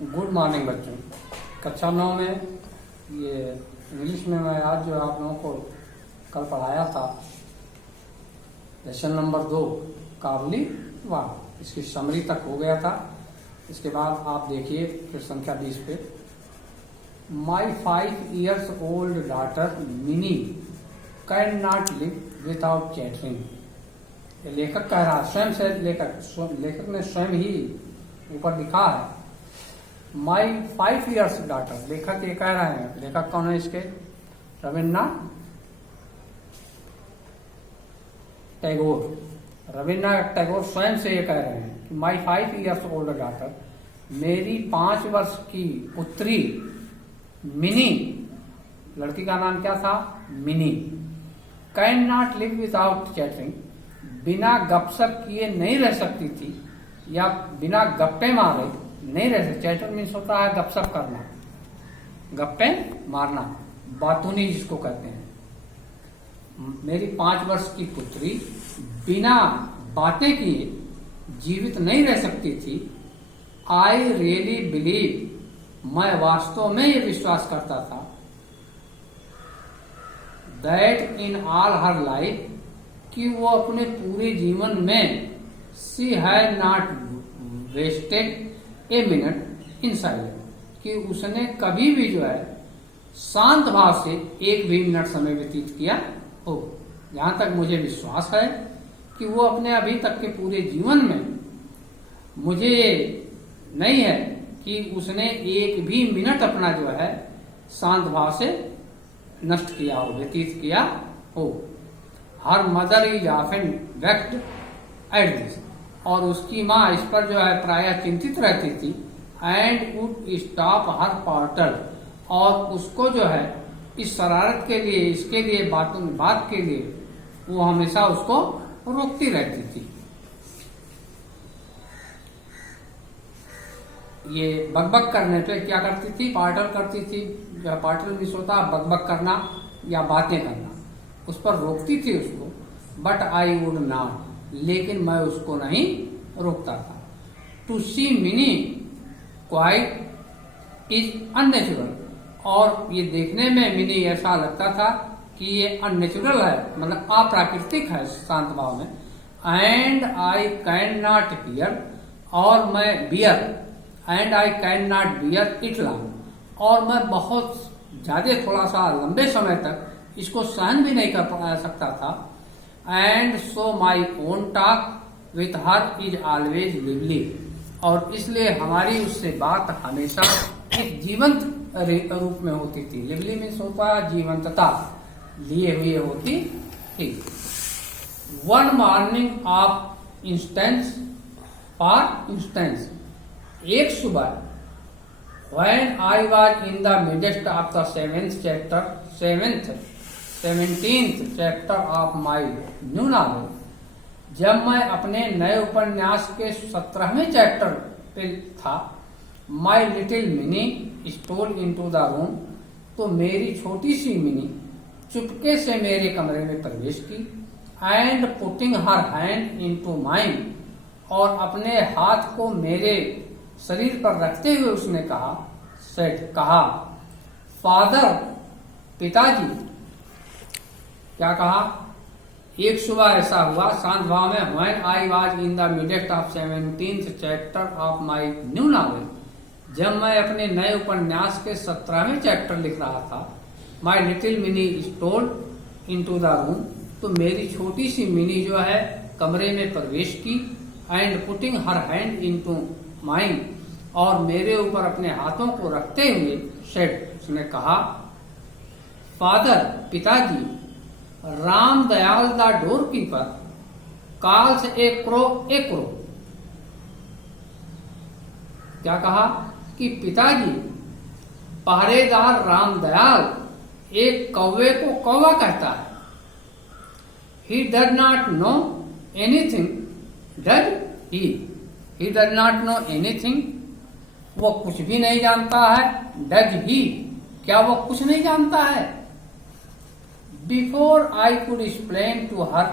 Good morning बच्चों। कक्षा 9 में ये इंग्लिश में मैं आज जो आप लोगों को कल पढ़ाया था लेसन नंबर 2 काबुली वाह, इसकी समरी तक हो गया था। इसके बाद आप देखिए फिर संख्या 20 पे। माई 5 years old daughter mini can not live without chattering. ये लेखक कह रहा, स्वयं से लेखक ने स्वयं ही ऊपर लिखा है। माई 5 years डॉटर, लेखक ये कह रहे हैं। लेखक कौन है इसके? रविन्द्रनाथ टैगोर। रविन्द्रनाथ टैगोर स्वयं से ये कह रहे हैं कि माई 5 years ओल्ड डॉटर, मेरी 5 वर्ष की पुत्री मिनी, लड़की का नाम क्या था? Mini, can not live without chatting, बिना गपशप किए नहीं रह सकती थी या बिना गप्पे मारे नहीं रह सकती। चैटिंग मीन्स होता है गपशप करना, गप्पे मारना, बातूनी जिसको कहते हैं। मेरी 5 वर्ष की पुत्री बिना बातें किए जीवित नहीं रह सकती थी। आई रियली बिलीव, मैं वास्तव में ये विश्वास करता था, that in all her life, कि वो अपने पूरे जीवन में she had not wasted a minute in silence, कि उसने कभी भी जो है शांत भाव से एक भी मिनट समय व्यतीत किया हो। जहां तक मुझे विश्वास है कि वो अपने अभी तक के पूरे जीवन में, मुझे नहीं है कि उसने एक भी मिनट अपना जो है शांत भाव से नष्ट किया हो, व्यतीत किया हो। Her mother is often waked at this, और उसकी माँ इस पर जो है प्रायः चिंतित रहती थी। एंड वुड स्टॉप हर पार्टर, और उसको जो है इस शरारत के लिए, इसके लिए, बात के लिए वो हमेशा उसको रोकती रहती थी। ये बकबक करने पे क्या करती थी? पार्टल करती थी। पार्टल मीन्स होता है बकबक करना या बातें करना, उस पर रोकती थी उसको। बट आई वुड नॉट, लेकिन मैं उसको नहीं रोकता था। To see Mini quiet is unnatural, और ये देखने में मिनी ऐसा लगता था कि ये अननेचुरल है, मतलब अप्राकृतिक है शांत भाव में। And I can not bear, और मैं bear, and I can not bear it long, और मैं बहुत ज्यादा थोड़ा सा लंबे समय तक इसको सहन भी नहीं कर सकता था। And so my own talk with her is always lively, और इसलिए हमारी उससे बात हमेशा एक जीवंत रूप में होती थी। लिवली मीन्स होता है जीवंतता लिए हुए होती थी। One morning of instance, for instance, एक सुबह when I was in the midst of the 17th chapter of my new novel, जब मैं अपने नए उपन्यास के 17वें चैप्टर पे था, My little mini stole into the room, तो मेरी छोटी सी मिनी चुपके से मेरे कमरे में प्रवेश की। And putting her hand into mine, और अपने हाथ को मेरे शरीर पर रखते हुए उसने कहा, सेड, कहा, फादर, पिताजी। क्या कहा? एक सुबह ऐसा हुआ शांत भाव में, when I was in the midst of 17th chapter of my new novel, जब मैं अपने नए उपन्यास के 17वें चैप्टर लिख रहा था। My little Mini stole into the room, तो मेरी छोटी सी मिनी जो है कमरे में प्रवेश की। And putting her hand into mine, और मेरे ऊपर अपने हाथों को रखते हुए सेड, उसने कहा, फादर, पिताजी, Ram Dayal the door keeper calls A crow A crow. क्या कहा? कि पिताजी, पहरेदार राम दयाल एक कौवे को कौवा कहता है। He does not know anything, does he, he does not know anything, वो कुछ भी नहीं जानता है। डज ही, क्या वो कुछ नहीं जानता है? Before I could explain to her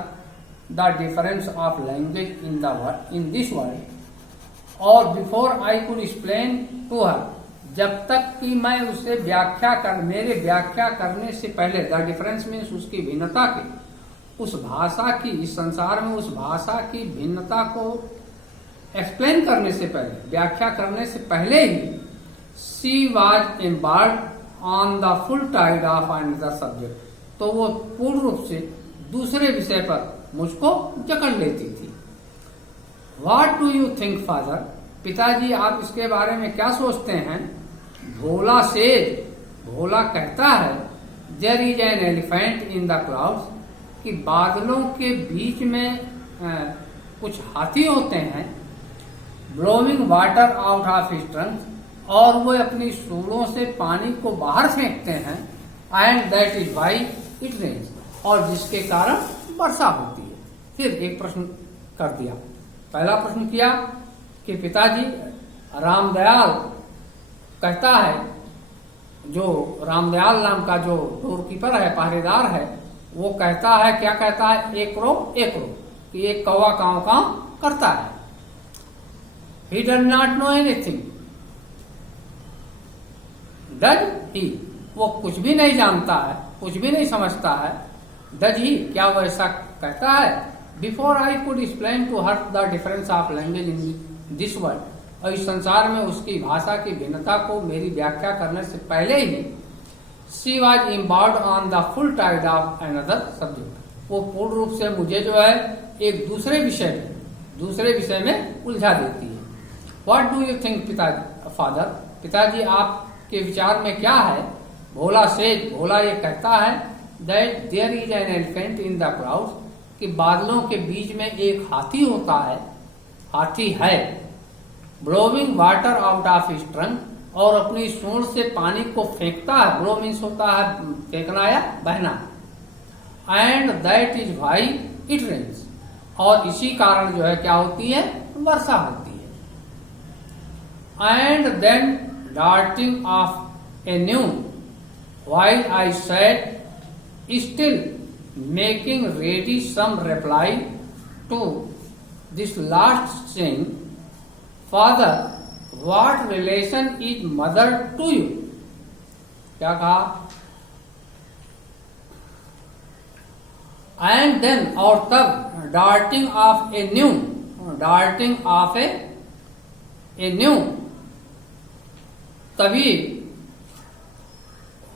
the difference of language in this world, और before I could explain to her, जब तक कि मैं उसे मेरे व्याख्या करने से पहले, द डिफरेंस मीन्स उसकी भिन्नता के, उस भाषा की, इस संसार में उस भाषा की भिन्नता को एक्सप्लेन करने से पहले, व्याख्या करने से पहले ही, she was embarked on the full tide of another subject, तो वो पूर्ण रूप से दूसरे विषय पर मुझको जकड़ लेती थी। What do you think, father? पिताजी आप इसके बारे में क्या सोचते हैं? भोला सेज, भोला कहता है, there is an elephant in the clouds, कि बादलों के बीच में कुछ हाथी होते हैं, blowing water out of his trunk, और वो अपनी सूढ़ों से पानी को बाहर फेंकते हैं, and that is why it rains, और जिसके कारण वर्षा होती है। फिर एक प्रश्न कर दिया। पहला प्रश्न किया कि पिताजी, रामदयाल कहता है, जो रामदयाल नाम का जो डोरकीपर है, पहरेदार है, वो कहता है, क्या कहता है? एक रो, कि एक कौवा कांव कांव करता है। He does not know anything, does he, वो कुछ भी नहीं जानता है, कुछ भी नहीं समझता है। डज ही, क्या वो ऐसा कहता है? Before I could explain to her the difference of language in this world, और इस संसार में उसकी भाषा की भिन्नता को मेरी व्याख्या करने से पहले ही, she was embarked on the full tide of another subject, वो पूर्ण रूप से मुझे जो है एक दूसरे विषय में उलझा देती है। व्हाट डू यू थिंक पिताजी, फादर, पिताजी आपके विचार में क्या है? भोला सेज, भोला ये कहता है, that there is an elephant in the clouds, कि बादलों के बीच में एक हाथी होता है, हाथी है, blowing water out of his trunk, और अपनी सूंड से पानी को फेंकता है, ब्लो मीन्स होता है फेंकना या बहना, and that is why it rains, और इसी कारण जो है क्या होती है? वर्षा होती है। And then darting off a new, while I sat still making ready some reply to this last saying, father, what relation is mother to you? क्या कहा? And then, और तब, darting of a new, तभी,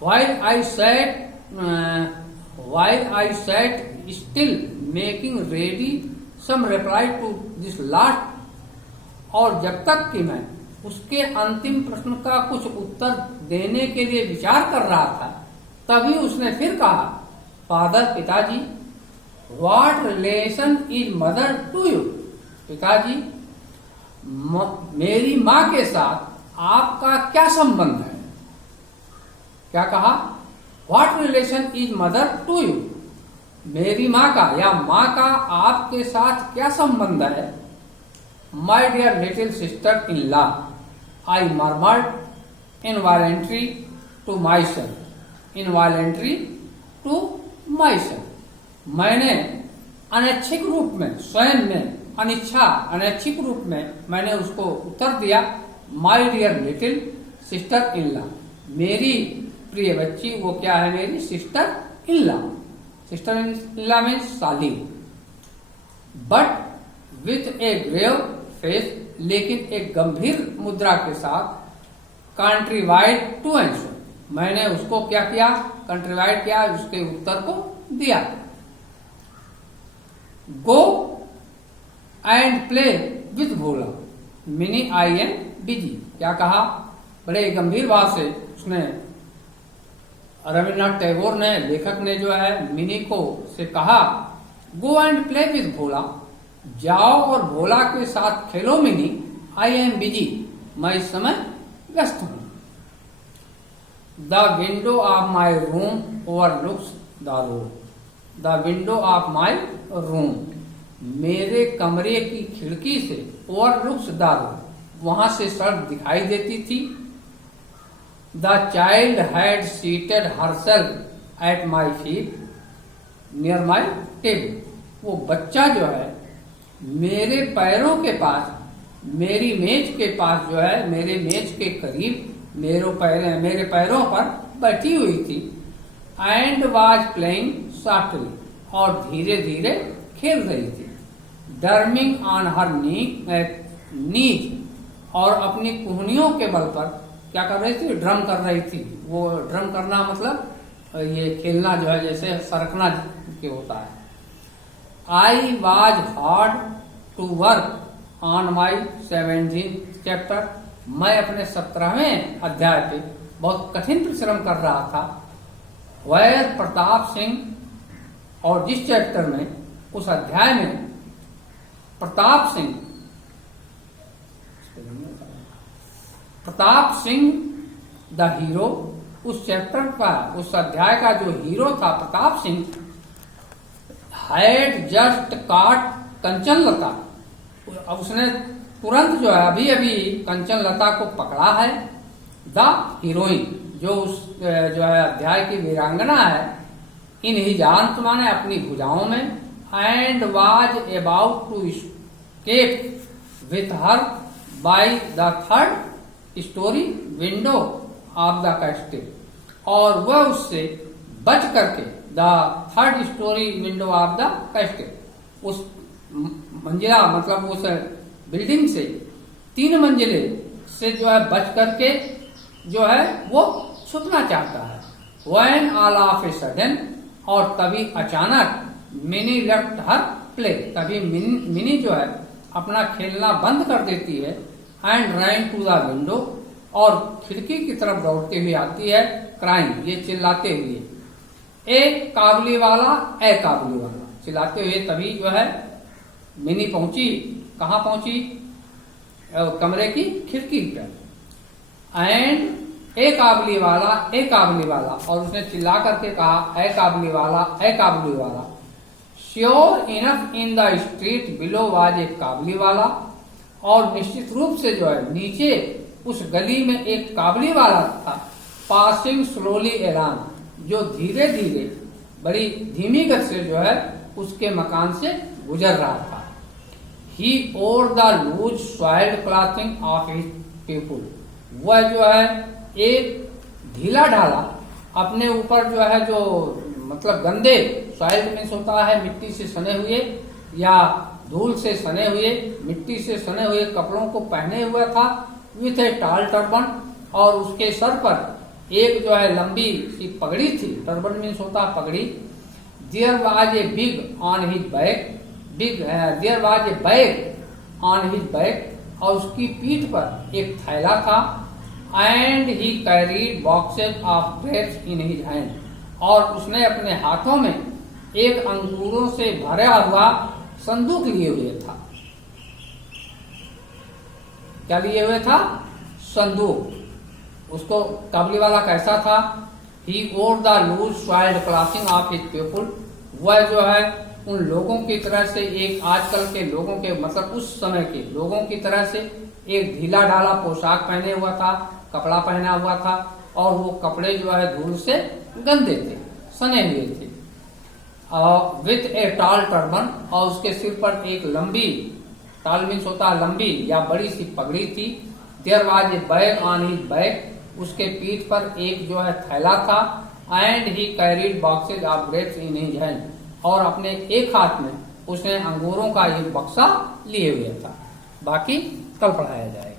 while I sat still making ready some reply to this last, और जब तक कि मैं उसके अंतिम प्रश्न का कुछ उत्तर देने के लिए विचार कर रहा था, तभी उसने फिर कहा, फादर, पिताजी, what relation is mother to you? पिताजी, मेरी माँ के साथ आपका क्या संबंध है? क्या कहा? What relation is mother to you? मेरी माँ का या माँ का आपके साथ क्या संबंध है? My dear little sister in law, I murmured involuntary to my self, मैंने अनैच्छिक रूप में, स्वयं में, अनैच्छिक रूप में मैंने उसको उत्तर दिया, my dear little sister in law, मेरी प्रिय बच्ची, वो क्या है? मेरी sister in law. Sister in law means साली। But with a grave face, लेकिन एक गंभीर मुद्रा के साथ, कंट्रीवाइड टू आंसर, मैंने उसको क्या किया? कंट्रीवाइड किया, उसके उत्तर को दिया। Go and play with Bhola, mini I am busy, क्या कहा? बड़े गंभीर भाव से उसने, रविन्द्रनाथ टैगोर ने, लेखक ने जो है मिनी को से कहा, गो एंड प्ले विथ भोला, जाओ और भोला के साथ खेलो मिनी, आई एम बिजी, मैं इस समय व्यस्त हूं। The window of my room overlooks the road, the window of my room, मेरे कमरे की खिड़की से, ओवरलुक्स द रोड, वहां से सड़क दिखाई देती थी। The child had seated herself at my feet near my table, वो बच्चा जो है मेरे पैरों के पास मेरी मेज के पास जो है, मेरे मेज के करीब मेरे पैरों पर बैठी हुई थी। एंड वाज प्लेइंग सॉफ्टली, और धीरे धीरे खेल रही थी। डर्मिंग ऑन हर नीज, और अपनी कुहनियों के बल पर क्या कर रही थी? ड्रम कर रही थी। वो ड्रम करना मतलब ये खेलना जो है जैसे सरकना के होता है। I was hard to work on my 17th chapter, मैं अपने 17वें अध्याय पे बहुत कठिन परिश्रम कर रहा था। वह प्रताप सिंह, और जिस चैप्टर में, उस अध्याय में प्रताप सिंह द हीरो, उस चैप्टर का, उस अध्याय का जो हीरो था प्रताप सिंह, हैड जस्ट काट कंचनलता, अब उसने तुरंत जो है अभी अभी कंचनलता को पकड़ा है। द हीरोइन, जो उस जो है अध्याय की वीरांगना है, इन हिज आर्म्स माने अपनी भुजाओं में, and was about to escape with her by the 3rd storey window of the castle, और वह उससे बच करके द 3rd storey window of the castle, उस मंजिला मतलब उस बिल्डिंग से 3 मंजिले से जो है बच करके जो है वो छुपना चाहता है। When all of a sudden, और तभी अचानक मिनी लेफ्ट हर प्ले, तभी मिनी जो है अपना खेलना बंद कर देती है। And run to the window, और खिड़की की तरफ दौड़ते हुए आती है, क्राइम, ये चिल्लाते हुए, ए काबुली वाला, ए काबुली वाला, चिल्लाते हुए तभी जो है मिनी पहुंची। कहाँ पहुंची? कमरे की खिड़की पर। एंड ए काबुली वाला, ए काबुली वाला, और उसने चिल्ला करके कहा, ए काबुली वाला, a Kabuliwala. Sure enough in the street below was a Kabuliwala, और निश्चित रूप से जो है नीचे उस गली में एक काबुली वाला था। पासिंग स्लोली एलान, जो धीरे धीरे बड़ी धीमी गति से जो है उसके मकान से गुजर रहा था। He wore the loose soiled clothing of his people, वह जो है एक ढीला ढाला अपने ऊपर जो है, जो मतलब गंदे, सॉइल्ड मीन्स होता है मिट्टी से सने हुए या धूल से सने हुए, मिट्टी से सने हुए कपड़ों को पहने हुआ था। विथ ए टाल टर्बन, और उसके सर पर एक जो है लंबी सी पगड़ी थी। टर्बन मीन्स होता है पगड़ी। There was a big on his back, there was a bag on his back, और उसकी पीठ पर एक थैला था। And he carried boxes of grapes in his hand, और उसने अपने हाथों में एक अंगूरों से भरा हुआ संदूक लिए हुए था। क्या लिए हुए था? संदूक। उसको काबुली वाला कैसा था? He wore the loose soiled clothing of his people, वह जो है उन लोगों की तरह से, एक आजकल के लोगों के मतलब उस समय के लोगों की तरह से एक ढीला ढाला पोशाक पहने हुआ था, कपड़ा पहना हुआ था, और वो कपड़े जो है धूल से गंदे थे, सने हुए थे। विथ ए टाल टर्बन, और उसके सिर पर एक लंबी, टाल मीन्स होता है लंबी या बड़ी सी पगड़ी थी। There was a bag on his back, उसके पीठ पर एक जो है थैला था। And he carried boxes of grapes in his hand, और अपने एक हाथ में उसने अंगूरों का एक बक्सा लिए हुए था। बाकी कल पढ़ाया जाएगा।